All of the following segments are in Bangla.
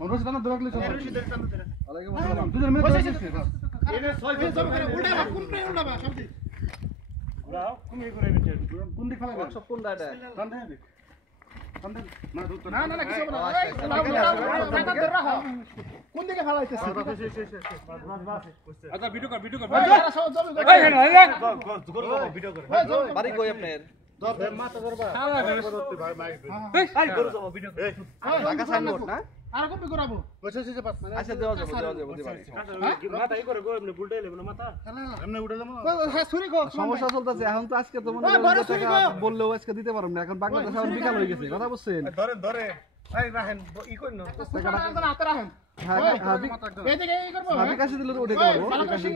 রশি টানো ধরে চল রশি ধরে টানো ধরে আলাইকুম আসসালাম দুজন মিলে ধরে এনে 6 ফেজ জমা করে উল্টা ভাগ কোন প্রে উল্টা ভাগ সবদি রাও কোন এই করে বিটে কোন দিক ফেলা সব কোন দাটা কান দে না না কিছু না মাথা ধরে রাখো কোন দিকে ফেলাইতেছিস আচ্ছা ভিডিও কর এই ভিডিও কর বাড়ি কই আপনার মাথা ধরবা ভাই মাইক এই গরু যাবো ভিডিও ঢাকা সাইনবোর্ড না আর কপি করাবো বসে পাস আচ্ছা দেওয়া যাবে মাথা এই করে গো এমনি উল্টাই লেব না মাথা এমনি উঠে যাবো হ্যাঁ ছুরি গো সমস্যা চলতেছে এখন তো আজকে তো মনে হয় বললেও আজকে দিতে পারব না এখন বাংলাদেশ এখন বিকাল হয়ে গেছে কথা বুঝছেন ধরে এই রাখেন ই কই না হাতে রাখেন হ্যাঁ এই দিকে এই করব আমি কাছে দিলে তো উঠাইতে পারবো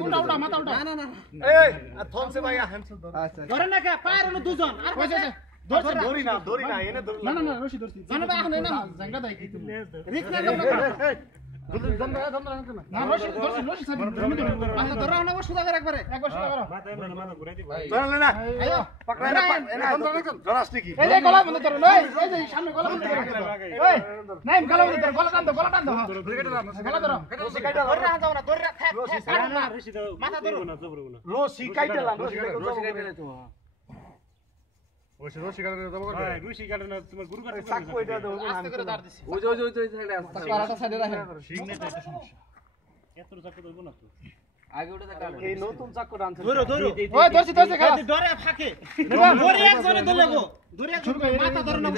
উল্টা মাথা উল্টা না এই থনসে ভাই আহেন আচ্ছা ধরে না কে পায়ের না দুজন আর কইছে দড়ি না এনে না রশি ধরছি জানো বা এখন না জাঙ্গা দাই কি তুমি রিক না না রশি সাইড মাথা ধরা না বসুদা করে একবার করো মাথা ঘুরাই দি ভাই চল না আয়ো পকড়াই না এনে ধরাস কি এই যে গলা বন্ধ করো এই যে সামনে গলা বন্ধ করো এই নাইম গলা বন্ধ করো গলা টান দাও গলা ধরো রশি কাইটা ধরে না যাও না ধরে না রশি দাও মাথা ধরো না জবরো না রশি কাইটা তো ওই রশি কাটে দেবো করে ভাই রশি কাটে না তোমার গুরু কাটে চাকু এটা দেবো আস্তে করে দাঁড় দিছি ওই সাইডে আছে চাকুটা সাইডে রাখেন সিগনেটা এটা সমস্যা এত চাকু দেবো না তো আগে ওটা কাট এই নতুন চাকুটা আনছে ধরো ওই ধরছি খালা ধরে ফাকে ধরে একজনে ধরে লাগো ধরে এক মাথা ধরে না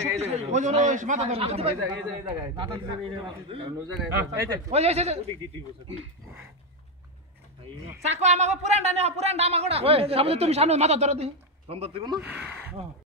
ওই ধরে মাথা ধরে এই জায়গায় নাটা দিছে এই জায়গায় ওই চাকু আমাগো পুরান ডানে পুরান ডামাগোটা ওই সামনে তুমি সামনে মাথা ধরে দি সম্পত্তি দিব না